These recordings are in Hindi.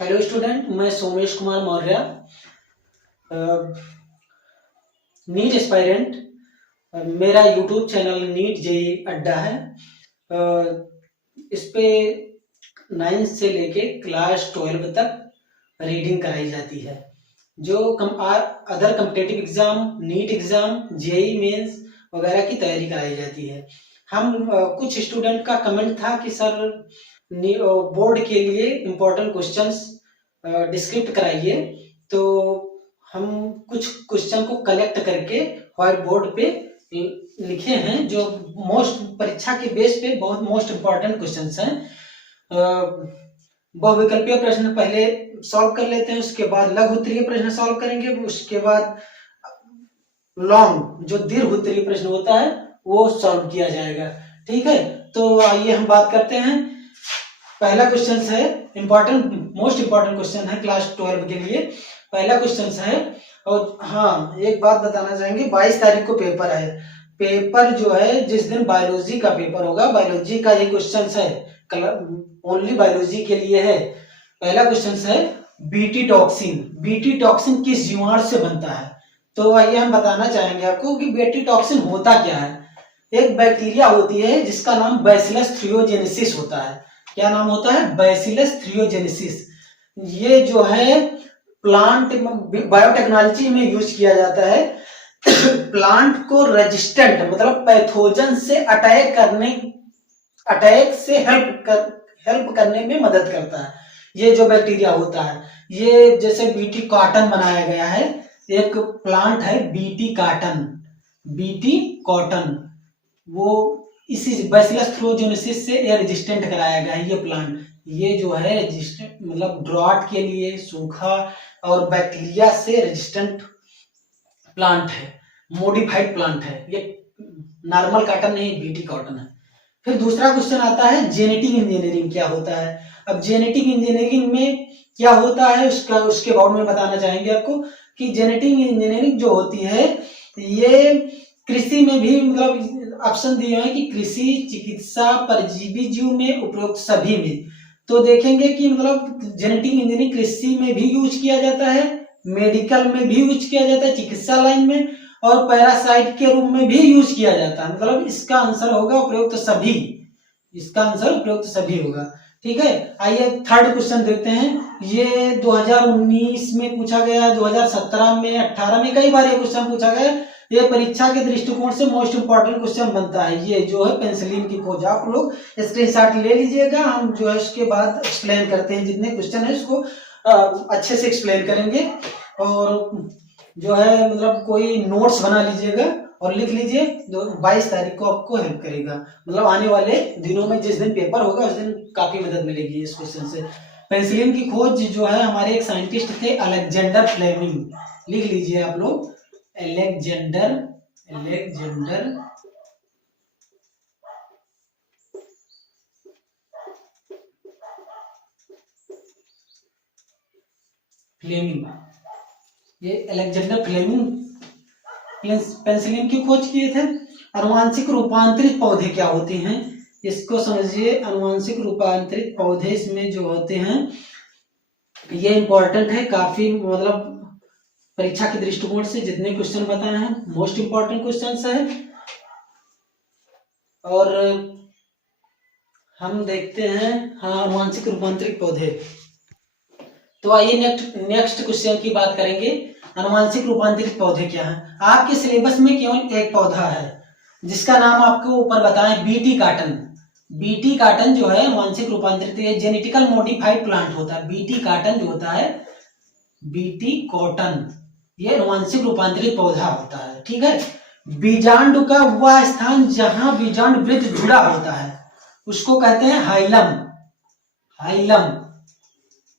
हेलो स्टूडेंट, मैं सोमेश कुमार मौर्य, नीट एस्पायरेंट। मेरा यूट्यूब चैनल नीट जेई अड्डा है। इस पे 9 से लेके क्लास 12 तक रीडिंग कराई जाती है। जो other competitive exam, NEET exam, JEE Mains वगैरह की तैयारी कराई जाती है। हम कुछ स्टूडेंट का कमेंट था कि सर बोर्ड के लिए इम्पोर्टेंट क्वेश्चंस डिस्क्रिप्ट कराइए, तो हम कुछ क्वेश्चन को कलेक्ट करके व्हाइट बोर्ड पे लिखे हैं, जो मोस्ट परीक्षा के बेस पे बहुत मोस्ट इम्पोर्टेंट क्वेश्चंस हैं। बहुविकल्पीय प्रश्न पहले सॉल्व कर लेते हैं, उसके बाद लघु उत्तरीय प्रश्न सॉल्व करेंगे, उसके बाद लॉन्ग जो दीर्घ उत्तरीय प्रश्न होता है वो सॉल्व किया जाएगा। ठीक है, तो आइए हम बात करते हैं। पहला क्वेश्चन है मोस्ट इंपॉर्टेंट क्वेश्चन है क्लास 12 के लिए। पहला क्वेश्चन है, और हाँ एक बात बताना चाहेंगे, 22 तारीख को पेपर है। पेपर जो है जिस दिन बायोलॉजी का पेपर होगा, बायोलॉजी का ये क्वेश्चन है, ओनली बायोलॉजी के लिए है। पहला क्वेश्चन है, बीटी टॉक्सिन किस जीवाणु से बनता है? तो आइए हम बताना चाहेंगे आपको कि बीटी टॉक्सिन होता क्या है। एक बैक्टीरिया होती है जिसका नाम बैसिलस थ्रियोजेनेसिस होता है। क्या नाम होता है? बैसिलस थ्रियोजेनेसिस। ये जो है प्लांट बायोटेक्नोलॉजी में यूज किया जाता है। प्लांट को रेजिस्टेंट मतलब पैथोजन से अटैक से हेल्प करने में मदद करता है। ये जो बैक्टीरिया होता है, ये जैसे बीटी कॉटन बनाया गया है, एक प्लांट है बीटी कॉटन, वो इसी बैसिलस थ्रियोजेनेसिस से ये रेजिस्टेंट कराया गया है। ये प्लांट, ये जो है रेजिस्टेंट मतलब ड्रॉट के लिए, सूखा और बैक्टीरिया से रेजिस्टेंट प्लांट है, मॉडिफाइड प्लांट है। ये नॉर्मल कॉटन नहीं, बीटी कॉटन है। फिर दूसरा क्वेश्चन आता है, जेनेटिक इंजीनियरिंग क्या होता है? अब जेनेटिक इंजीनियरिंग में क्या होता है उसके बारे में बताना चाहेंगे आपको कि जेनेटिक इंजीनियरिंग जो होती है, ये कृषि में भी मतलब ऑप्शन दिए हैं कि कृषि, चिकित्सा, परजीवी जीव में, उपरोक्त सभी में। तो देखेंगे कि मतलब जेनेटिक इंजीनियरिंग कृषि में भी यूज किया जाता है, मेडिकल में भी यूज किया जाता है, चिकित्सा लाइन में, और पैरासाइट के रूप में भी यूज किया जाता है। मतलब इसका आंसर होगा उपरोक्त सभी, इसका आंसर उपरोक्त सभी होगा। ठीक है, आइए थर्ड क्वेश्चन देखते हैं। ये 2019 में पूछा गया, 2017 में, 18 में कई बार ये क्वेश्चन पूछा गया। ये परीक्षा के दृष्टिकोण से मोस्ट इंपॉर्टेंट क्वेश्चन बनता है। ये जो है पेनिसिलिन की खोज, आप लोग स्क्रीनशॉट ले लीजिएगा। हम जो है उसके बाद एक्सप्लेन करते हैं, जितने क्वेश्चन है उसको अच्छे से एक्सप्लेन करेंगे। और जो है मतलब कोई नोट्स बना लीजिएगा और लिख लीजिए, जो 22 तारीख को आपको हेल्प करेगा। मतलब आने वाले दिनों में जिस दिन पेपर होगा उस दिन काफी मदद मिलेगी इस क्वेश्चन से। पेनिसिलिन की खोज जो है हमारे एक साइंटिस्ट थे, अलेक्जेंडर फ्लेमिंग। लिख लीजिए आप लोग, अलेक्जेंडर फ्लेमिंग। ये अलेक्जेंडर फ्लेमिंग पेनिसिलिन की खोज किए थे। अनुवांशिक रूपांतरित पौधे क्या होते हैं, इसको समझिए। अनुवांशिक रूपांतरित पौधे इसमें जो होते हैं, ये इंपॉर्टेंट है काफी, मतलब परीक्षा के दृष्टिकोण से जितने क्वेश्चन बताए हैं मोस्ट इंपॉर्टेंट क्वेश्चन है। और हम देखते हैं, हाँ अनुवांशिक रूपांतरित पौधे। तो आइए नेक्स्ट क्वेश्चन की बात करेंगे। अनुवांशिक रूपांतरित पौधे क्या हैं? आपके सिलेबस में केवल एक पौधा है जिसका नाम आपको ऊपर बताएं, बीटी काटन जो है अनुवांशिक रूपांतरित, जेनेटिकल मॉडिफाइड प्लांट होता है। बीटी काटन जो होता है, बीटी कॉटन, ये अनुवांशिक रूपांतरित पौधा होता है। ठीक है, बीजांड का वह स्थान जहां बीजांड वृत्त जुड़ा होता है उसको कहते हैं हाइलम।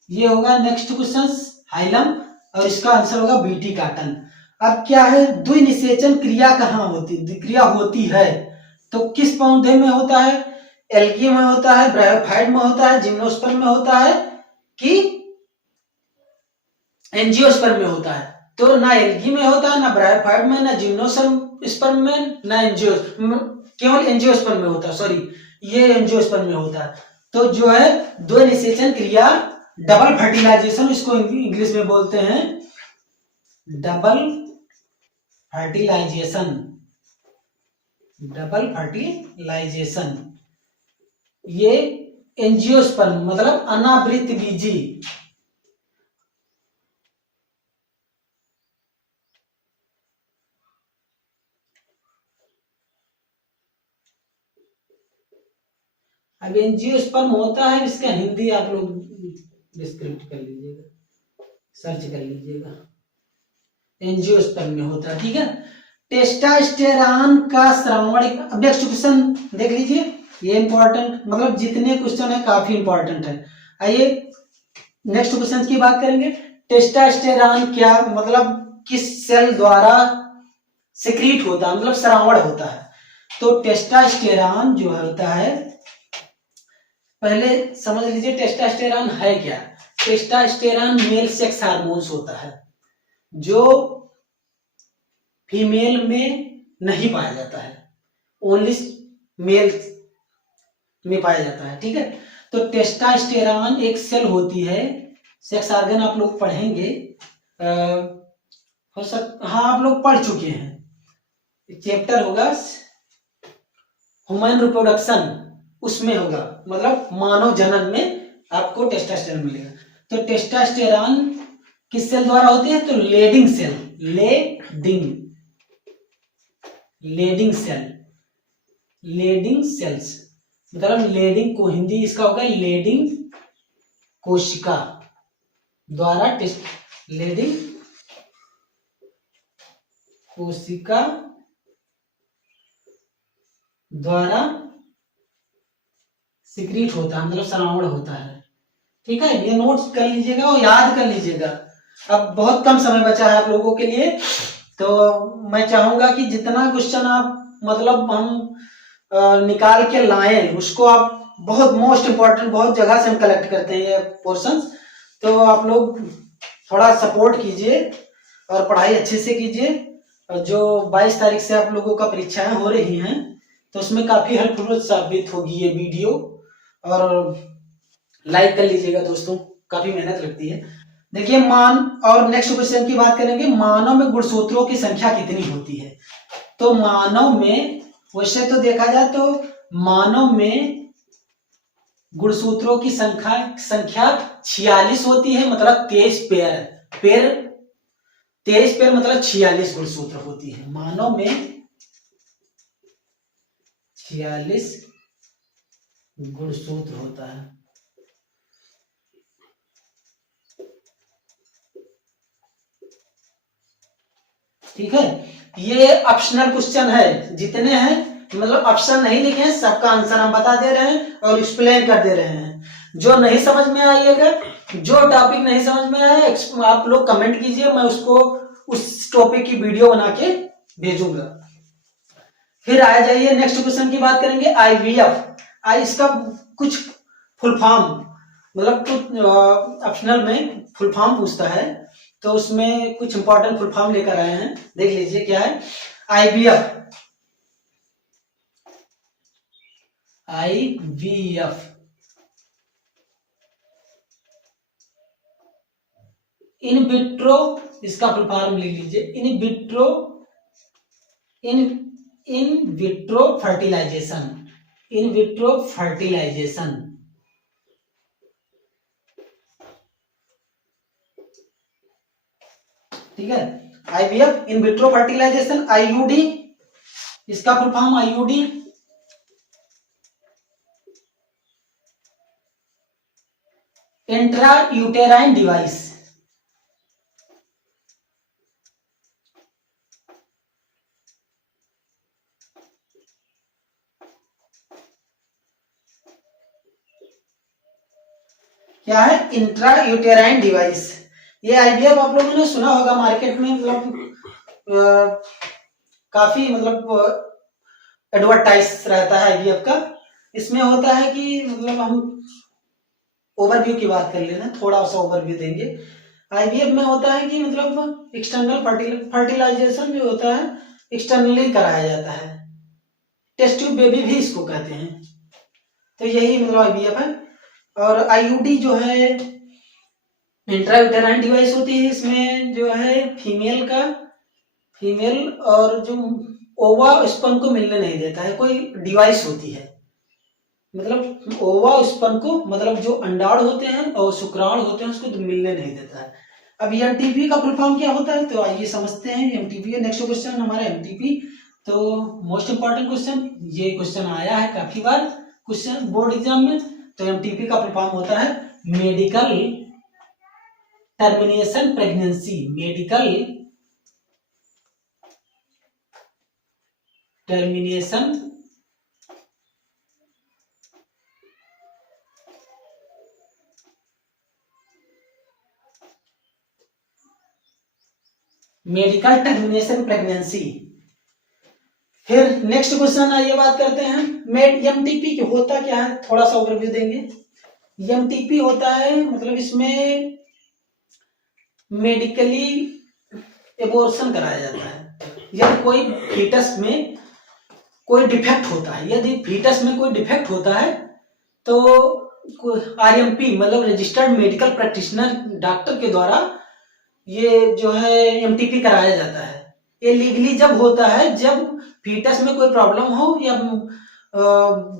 ये होगा नेक्स्ट क्वेश्चन, हाइलम, और इसका आंसर होगा बीटी काटन। अब क्या है, द्विनिषेचन क्रिया कहाँ होती है? तो किस पौधे में होता है? एल्गी में होता है, ब्रायोफाइट में होता है, जिम्नोस्पर्म में होता है, कि एंजियोस्पर्म में होता है? तो ना एल्गी में होता है, ना ब्रायोफाइट में, ना जिम्नोस्पर्म में, ना केवल एंजियोस्पर्म में होता है। सॉरी, ये एंजियोस्पर्म में होता है। तो जो है द्विनिषेचन क्रिया डबल फर्टिलाइजेशन, इसको इंग्लिश में बोलते हैं डबल फर्टिलाइजेशन। डबल फर्टिलाइजेशन ये एंजियोस्पर्म मतलब अनावृत बीजी, अब एंजियोस्पर्म होता है, इसका हिंदी आप लोग डिस्क्रिप्ट कर लीजिएगा, सर्च कर लीजिएगा, एंजियोस्पर्म में होता है, ठीक है। टेस्टोस्टेरोन का श्रवण, अब नेक्स्ट क्वेश्चन देख लीजिए, ये इंपॉर्टेंट, मतलब जितने क्वेश्चन है काफी इंपॉर्टेंट है। आइए नेक्स्ट क्वेश्चन की बात करेंगे। टेस्टोस्टेरोन क्या मतलब किस सेल द्वारा सिक्रीट होता है, मतलब श्रावण होता है। तो टेस्टोस्टेरोन जो होता है, पहले समझ लीजिए टेस्टोस्टेरोन है क्या। टेस्टोस्टेरोन मेल सेक्स हार्मोन्स होता है जो फीमेल में नहीं पाया जाता है, ओनली मेल में पाया जाता है, ठीक है। तो टेस्टोस्टेरोन एक सेल होती है, सेक्स ऑर्गन आप लोग पढ़ेंगे, हो सकता हाँ आप लोग पढ़ चुके हैं, चैप्टर होगा ह्यूमन रिप्रोडक्शन, उसमें होगा, मतलब मानव जनन में आपको टेस्टोस्टेरोन मिलेगा। तो टेस्टोस्टेरोन किस सेल द्वारा होती है, तो Leydig cell, Leydig cell, Leydig cells, मतलब लेडिंग को हिंदी इसका होगा लेडिंग कोशिका द्वारा, लेडिंग कोशिका द्वारा सिक्रीट होता है, मतलब श्रावण होता है, ठीक है। ये नोट्स कर लीजिएगा और याद कर लीजिएगा। अब बहुत कम समय बचा है आप लोगों के लिए, तो मैं चाहूंगा कि जितना क्वेश्चन आप मतलब हम निकाल के लाएं उसको आप, बहुत मोस्ट इंपॉर्टेंट, बहुत जगह से हम कलेक्ट करते हैं ये पोर्शंस, तो आप लोग थोड़ा सपोर्ट कीजिए और पढ़ाई अच्छे से कीजिए। जो 22 तारीख से आप लोगों का परीक्षाएं हो रही हैं, तो उसमें काफी हेल्पफुल साबित होगी ये वीडियो, और लाइक कर लीजिएगा दोस्तों, काफी मेहनत लगती है। देखिए और नेक्स्ट क्वेश्चन की बात करेंगे, मानव में गुणसूत्रों की संख्या कितनी होती है। तो मानव में, वैसे तो देखा जाए तो मानव में गुणसूत्रों की संख्या 46 होती है, मतलब 23 पेयर मतलब 46 गुणसूत्र होती है। मानव में 46 गुणसूत्र होता है, ठीक है। ये ऑप्शनल क्वेश्चन है, जितने हैं मतलब ऑप्शन नहीं लिखे हैं, सबका आंसर हम बता दे रहे हैं और एक्सप्लेन कर दे रहे हैं। जो नहीं समझ में आइएगा, जो टॉपिक नहीं समझ में आया, आप लोग कमेंट कीजिए, मैं उसको उस टॉपिक की वीडियो बना के भेजूंगा। फिर आ जाइए नेक्स्ट क्वेश्चन की बात करेंगे, आईवीएफ। इसका कुछ फुल फॉर्म, मतलब कुछ ऑप्शनल में फुल फॉर्म पूछता है, तो उसमें कुछ इंपॉर्टेंट फुल फॉर्म लेकर आए हैं, देख लीजिए क्या है। आईवीएफ, इन विट्रो, इसका फुल फॉर्म लिख लीजिए, in vitro fertilisation, in vitro fertilisation, ठीक है। IVF, in vitro fertilisation. IUD, इसका full form IUD, intra uterine device, क्या है, इंट्रा यूटेराइन डिवाइस। ये आईवीएफ आप लोगों ने सुना होगा मार्केट में, मतलब काफी मतलब एडवर्टाइज रहता है आईवीएफ का। इसमें होता है कि मतलब हम ओवरव्यू की बात कर लेना, थोड़ा सा ओवरव्यू देंगे। आईवीएफ में होता है कि मतलब एक्सटर्नल फर्टिलाइजेशन जो होता है एक्सटर्नली कराया जाता है, टेस्ट ट्यूब बेबी भी इसको कहते हैं। तो यही मतलब आईवीएफ है। और आईयूडी जो है इंट्रायूटेराइन डिवाइस होती है, इसमें जो है फीमेल और जो ओवा स्पर्म को मिलने नहीं देता है, कोई डिवाइस होती है। मतलब ओवा स्पर्म को, मतलब जो अंडाणु होते हैं और शुक्राणु होते हैं उसको मिलने नहीं देता है। अब एमटीपी का फुल फॉर्म क्या होता है, तो आइए समझते हैं एमटीपी का। नेक्स्ट क्वेश्चन हमारा एमटीपी, तो मोस्ट इंपॉर्टेंट क्वेश्चन, ये क्वेश्चन आया है काफी बार क्वेश्चन बोर्ड एग्जाम में। तो एमटीपी का फुल फॉर्म होता है medical termination pregnancy, medical termination medical termination pregnancy. फिर नेक्स्ट क्वेश्चन आइए बात करते हैं एमटीपी होता क्या है, थोड़ा सा ओवरव्यू देंगे। एमटीपी होता है, मतलब इसमें मेडिकली एबॉर्शन कराया जाता है। यदि कोई फीटस में कोई डिफेक्ट होता है, यदि फीटस में कोई डिफेक्ट होता है तो आरएमपी मतलब रजिस्टर्ड मेडिकल प्रैक्टिशनर डॉक्टर के द्वारा ये जो है एमटीपी कराया जाता है। ये लीगली जब होता है जब फीटस में कोई प्रॉब्लम हो या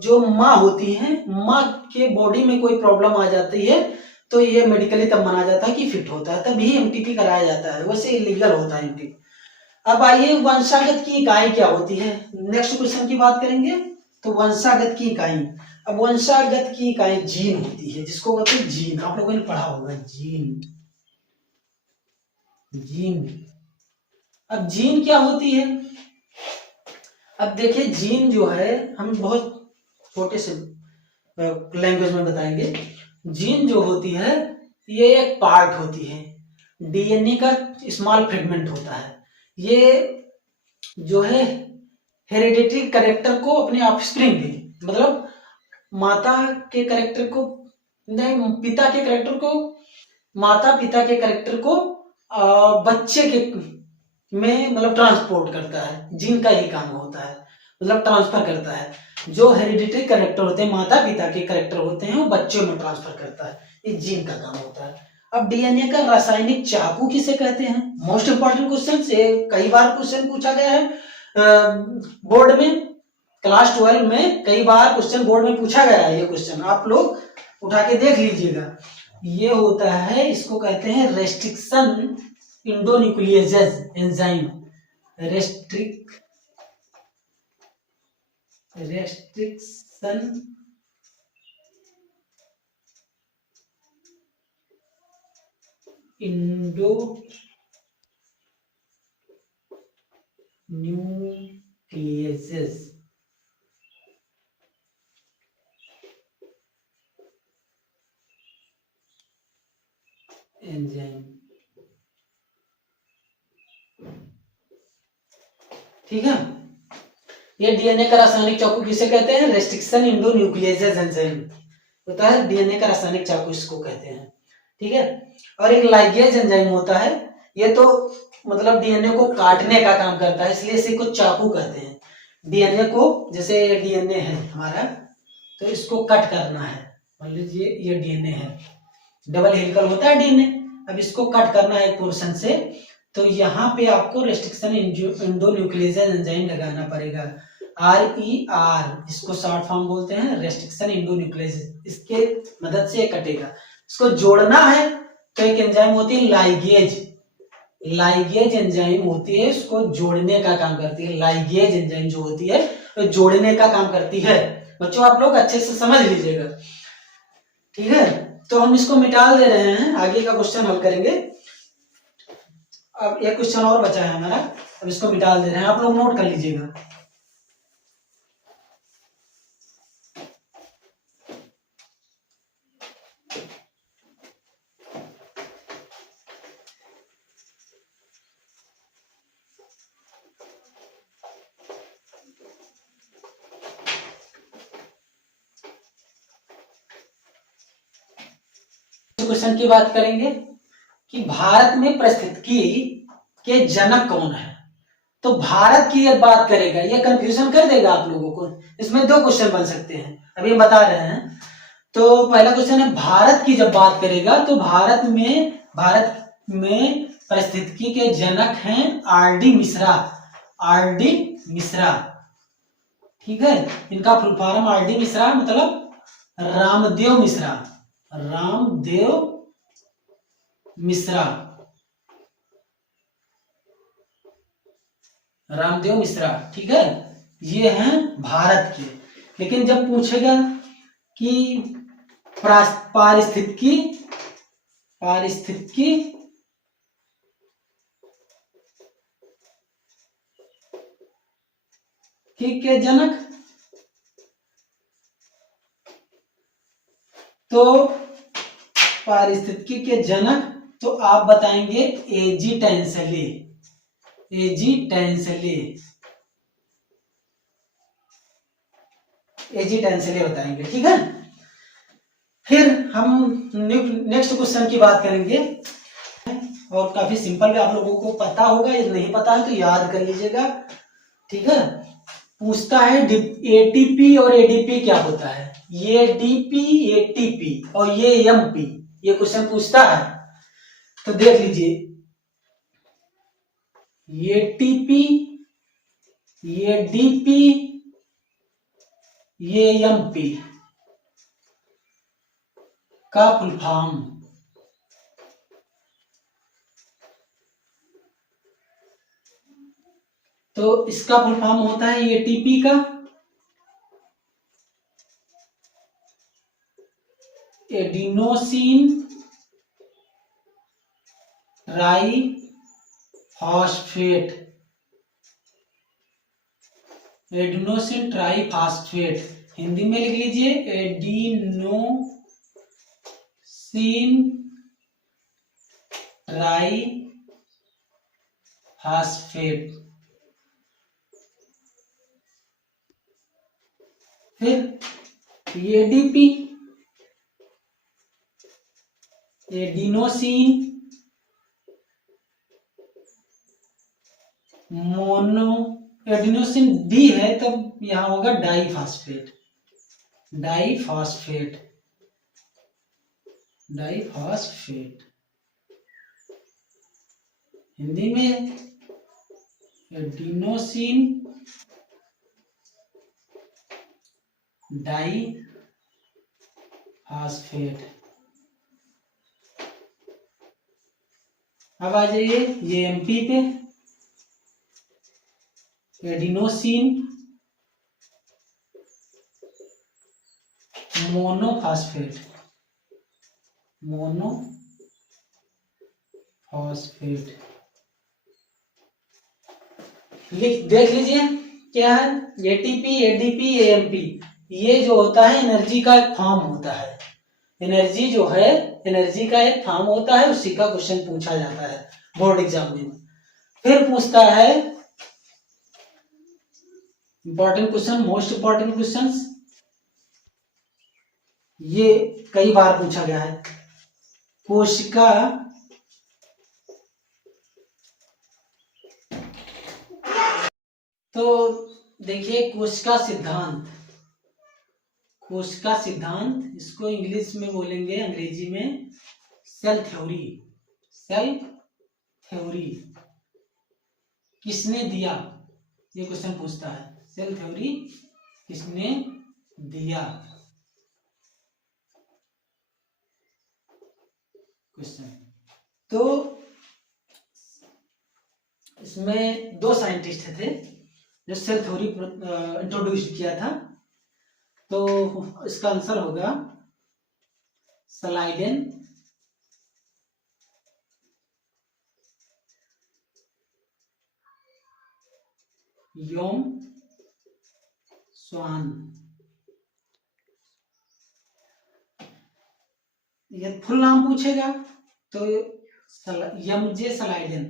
जो माँ होती है, माँ के बॉडी में कोई प्रॉब्लम आ जाती है तो ये मेडिकली तब माना जाता है कि फिट होता है, तभी एमटीपी कराया जाता है, वैसे इलीगल होता है एमटीपी। अब आइए वंशागत की इकाई क्या होती है, नेक्स्ट क्वेश्चन की बात करेंगे। तो वंशागत की इकाई, अब वंशागत की इकाई जीन होती है, जिसको कहते हैं जीन, आप लोगों ने पढ़ा होगा जीन। अब जीन क्या होती है, अब देखिए जीन जो है हम बहुत छोटे से लैंग्वेज में बताएंगे। जीन जो होती है ये एक पार्ट होती है, डीएनए का स्मॉल फ्रेगमेंट होता है। ये जो है हेरिडिटरी कैरेक्टर को अपने ऑफस्प्रिंग में, मतलब माता के कैरेक्टर को नहीं, पिता के कैरेक्टर को, माता पिता के कैरेक्टर को बच्चे के में मतलब ट्रांसपोर्ट करता है। जीन का ही काम होता है, मतलब ट्रांसफर करता है। जो हेरिडिटरी कैरेक्टर होते हैं, माता पिता के कैरेक्टर होते हैं, वो बच्चों में ट्रांसफर करता है, ये जीन का काम होता है। अब डीएनए का रासायनिक चाकू किसे कहते हैं, मोस्ट इंपॉर्टेंट क्वेश्चन से कई बार क्वेश्चन पूछा गया है बोर्ड में, क्लास 12 में कई बार क्वेश्चन बोर्ड में पूछा गया है। ये क्वेश्चन आप लोग उठा के देख लीजिएगा। ये होता है, इसको कहते हैं रेस्ट्रिक्शन इंडोन्यूक्लियेजेज एंजाइम, रेस्ट्रिक्शन इंडोन्यूक्लियेजेज एंजाइम, ठीक है। ये डीएनए का रासायनिक चाकू किसे कहते हैं, रेस्ट्रिक्शन इंडोन्यूक्लियेजेज एंजाइम होता है, डीएनए का रासायनिक चाकू इसको कहते हैं, ठीक है। और एक लाइगेज एंजाइम होता है, ये तो मतलब डीएनए को काटने का काम करता है, इसलिए इसे को चाकू कहते हैं। डीएनए को, जैसे डीएनए है हमारा, तो इसको कट करना है, मान लीजिए ये डीएनए है, डबल हेलिकल होता है डीएनए, अब इसको कट करना है एक पोर्शन से, तो यहाँ पे आपको रेस्ट्रिक्शन इंडोन्यूक्लियेजेज एंजाइम लगाना पड़ेगा, RER, इसको शॉर्ट फॉर्म बोलते हैं, रेस्ट्रिक्शन इंडोन्यूक्लियेजेज, इसके मदद से कटेगा। इसको जोड़ना है तो एक एंजाइम होती है लाइगेज एंजाइम होती है, इसको जोड़ने का काम करती है। लाइगेज एंजाइम जो होती है तो जोड़ने का काम करती है। बच्चों आप लोग अच्छे से समझ लीजिएगा, ठीक है। तो हम इसको मिटा दे रहे हैं, आगे का क्वेश्चन हल करेंगे। अब एक क्वेश्चन और बचा है हमारा, अब इसको मिटा दे रहे हैं, आप लोग नोट कर लीजिएगा। क्वेश्चन की बात करेंगे कि भारत में पारिस्थितिकी के जनक कौन है। तो भारत की ये बात करेगा, ये कंफ्यूजन कर देगा आप लोगों को। इसमें दो क्वेश्चन बन सकते हैं, अभी हम बता रहे हैं। तो पहला क्वेश्चन है, भारत की जब बात करेगा तो भारत में पारिस्थितिकी के जनक हैं R D Mishra. R D Mishra, ठीक है। इनका full form R D Mishra मतलब रामदेव मिश्रा। रामदेव मिश्रा, रामदेव मिश्रा, ठीक है। ये हैं भारत के। लेकिन जब पूछेगा कि पारिस्थितिकी पारिस्थितिकी के जनक, तो पारिस्थितिकी के जनक तो आप बताएंगे एजी टेंसले। एजी टेंसले, एजी टेंसले बताएंगे, ठीक है। फिर हम नेक्स्ट क्वेश्चन की बात करेंगे और काफी सिंपल भी, आप लोगों को पता होगा, यदि नहीं पता है तो याद कर लीजिएगा, ठीक है। पूछता है एटीपी और एडीपी क्या होता है। ये डीपी, एटीपी और ये एमपी, ये क्वेश्चन पूछता है। तो देख लीजिए, ये टीपी, ये डीपी, ये एमपी का फुल फॉर्म। तो इसका फुल फॉर्म होता है एटीपी का adenosine try phosphate. Adenosine try phosphate, Hindi में लिख लीजिए एडिनोसिन ट्राई फॉस्फेट। फिर ADP adenosine mono, adenosine D है तब यहां होगा डाइफॉस्फेट। डाइफॉस्फेट, डाइफॉस्फेट हिंदी में एडिनोसिन डाइफॉस्फेट। अब आ जाइए ये एमपी पे, एडिनोसिन मोनोफॉस्फेट। मोनोफॉस्फेट देख लीजिए क्या है, एटीपी, एडीपी, एएमपी, ये जो होता है एनर्जी का एक फॉर्म होता है। एनर्जी जो है, एनर्जी का एक फॉर्म होता है, उसी का क्वेश्चन पूछा जाता है बोर्ड एग्जाम में। फिर पूछता है important question, most important questions, ये कई बार पूछा गया है। कोशिका तो देखिए कोशिका सिद्धांत, कोशिका सिद्धांत इसको इंग्लिश में बोलेंगे, अंग्रेजी में सेल थ्योरी। सेल थ्योरी किसने दिया, ये क्वेश्चन पूछता है। सेल थ्योरी किसने दिया क्वेश्चन। तो इसमें दो साइंटिस्ट थे जो सेल थ्योरी इंट्रोड्यूस किया था। तो इसका आंसर होगा स्लाइडेन, योम स्वान। ये फुल नाम पूछेगा तो M J Schleiden,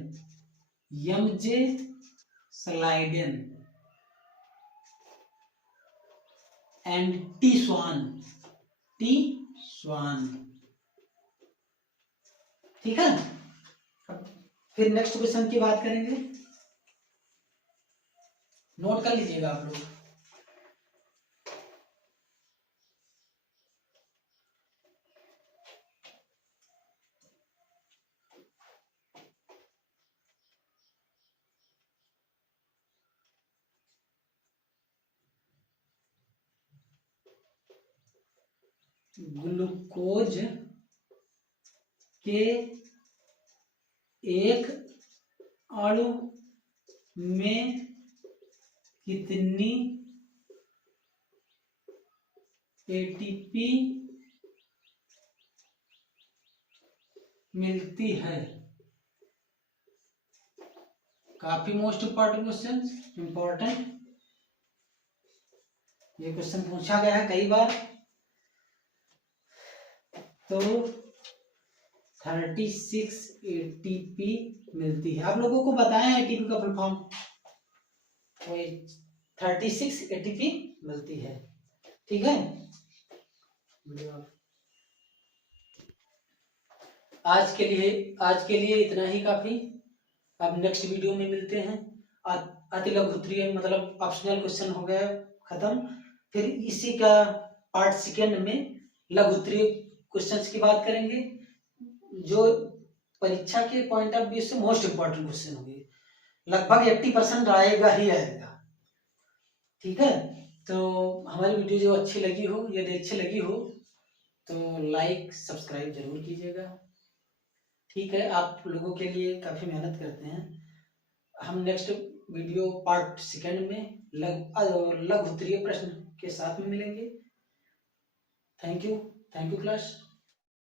M J Schleiden and T Schwann, T Schwann, ठीक है। फिर नेक्स्ट क्वेश्चन की बात करेंगे, नोट कर लीजिएगा आप लोग। ग्लूकोज के एक अणु में कितनी एटीपी मिलती है? काफी मोस्ट इंपॉर्टेंट क्वेश्चन, इंपॉर्टेंट ये क्वेश्चन पूछा गया है कई बार। तो 36 एटीपी मिलती है। आप लोगों को बताया है एटीपी का फुल फॉर्म, 36 एटीपी मिलती है। ठीक है, आज के लिए इतना ही काफी। अब नेक्स्ट वीडियो में मिलते हैं। अति लघुत्तरीय मतलब ऑप्शनल क्वेश्चन हो गया खत्म। फिर इसी का पार्ट सेकेंड में लघुत्तरीय क्वेश्चंस की बात करेंगे, जो परीक्षा के पॉइंट ऑफ व्यू से मोस्ट इंपॉर्टेंट क्वेश्चन होंगे। लगभग 80% आएगा ही आएगा। ठीक है, तो हमारी वीडियो जो अच्छी लगी हो, यदि अच्छी लगी हो तो लाइक सब्सक्राइब जरूर कीजिएगा। ठीक है, आप लोगों के लिए काफी मेहनत करते हैं। हम नेक्स्ट वीडियो पार्ट सेकेंड में लघुत्तरीय प्रश्न के साथ में मिलेंगे। Thank you class.